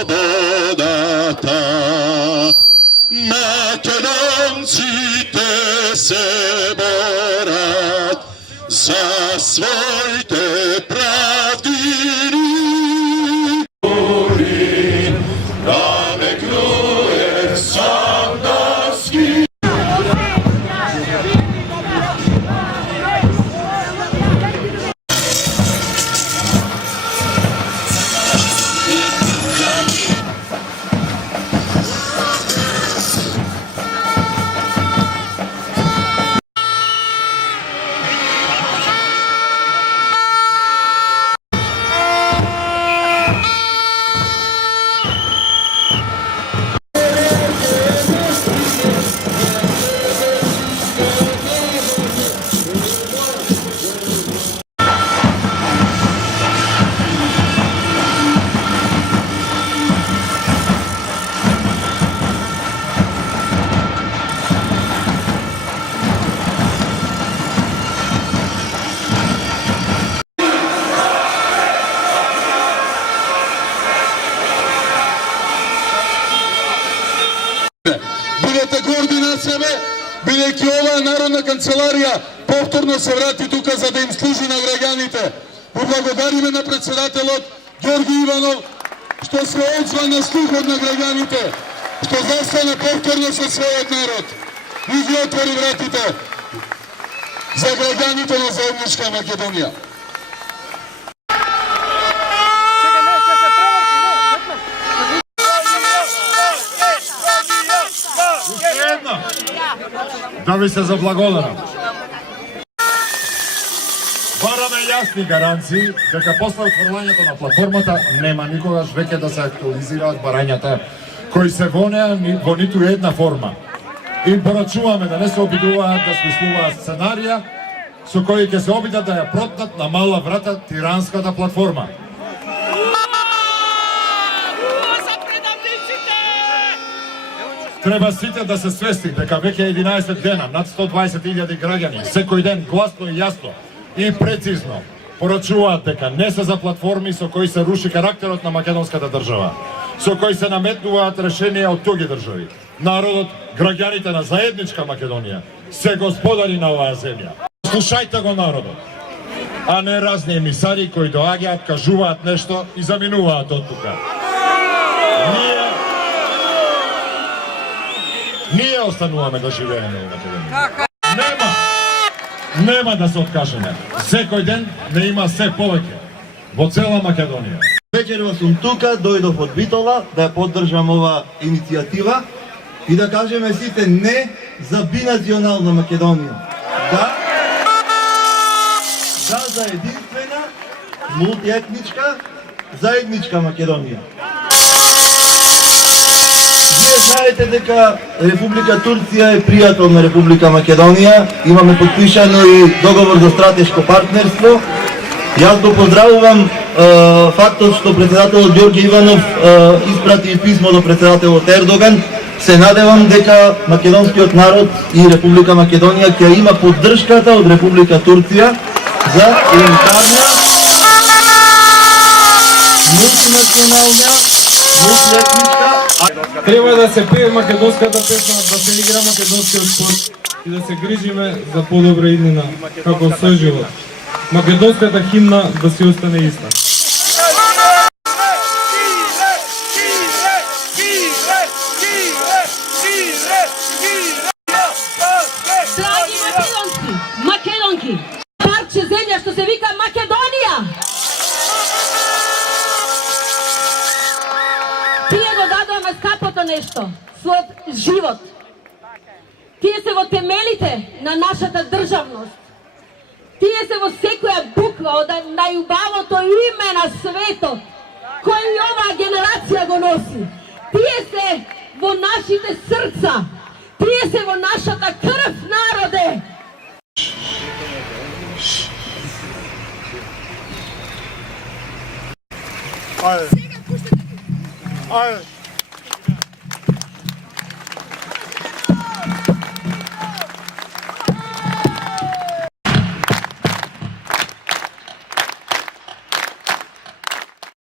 слободата. Македонците се борят за своите правдини. Да не клюе сандарски. Бидете горди на себе, бидејќи оваа Народна канцеларија повторно се врати тука за да им служи на граѓаните. Го благодариме на председателот Ѓорги Иванов што се оdzва на слухот на граѓаните, што застана повторно со својот народ и ги отвори вратите за граѓаните на заедничка Македонија. Да ви се заблагодарам. Бараме јасни гаранции дека после отворањето на платформата нема никогаш веќе да се актуализираат барањата кои се во неа во ниту една форма. Им порачуваме да не се обидуваат да смислуваат сценарија со кои ќе се обидат да ја протнат на мала врата тиранската платформа. Треба сите да се свести дека веќе 11 дена, над 120.000 граѓани, секој ден гласно и јасно и прецизно порачуваат дека не се за платформи со кои се руши карактерот на македонската држава, со кои се наметнуваат решенија од туги држави. Народот, граѓаните на заедничка Македонија се господари на оваа земја. Слушајте го народот, а не разни емисари кои доаѓаат, кажуваат нешто и заминуваат од тука. Ние остануваме да живееме во Македонија. Нема да се откажеме. Секој ден не има се повеќе во цела Македонија. Вечерва сум тука, дојдов од Битола да ја поддржам ова иницијатива и да кажеме сите не за бинационална Македонија. Да за единствена, мултиетничка, заедничка Македонија. Знаете дека Република Турција е пријател на Република Македонија, имаме подпишано и договор за стратешко партнерство. Јас го поздравувам фактот што председателот Ѓорги Иванов испрати писмо до председателот Ердоган. Се надевам дека македонскиот народ и Република Македонија ќе има поддршката од Република Турција за унитарна, мултинационална, мултиетничка. Треба да се пее македонската песна, да се игра македонскиот спорт и да се грижиме за подобра иднина како соживот. Македонската химна да си остане иста. Драги македонски, македонки, парче земја што се вика Македонија. Тие го дадоме скапото нешто, својот живот. Тие се во темелите на нашата државност. Тие се во секоја буква од најубавото име на светот, кој и оваа генерација го носи. Тие се во нашите срца. Тие се во нашата крв, народе. Ајде.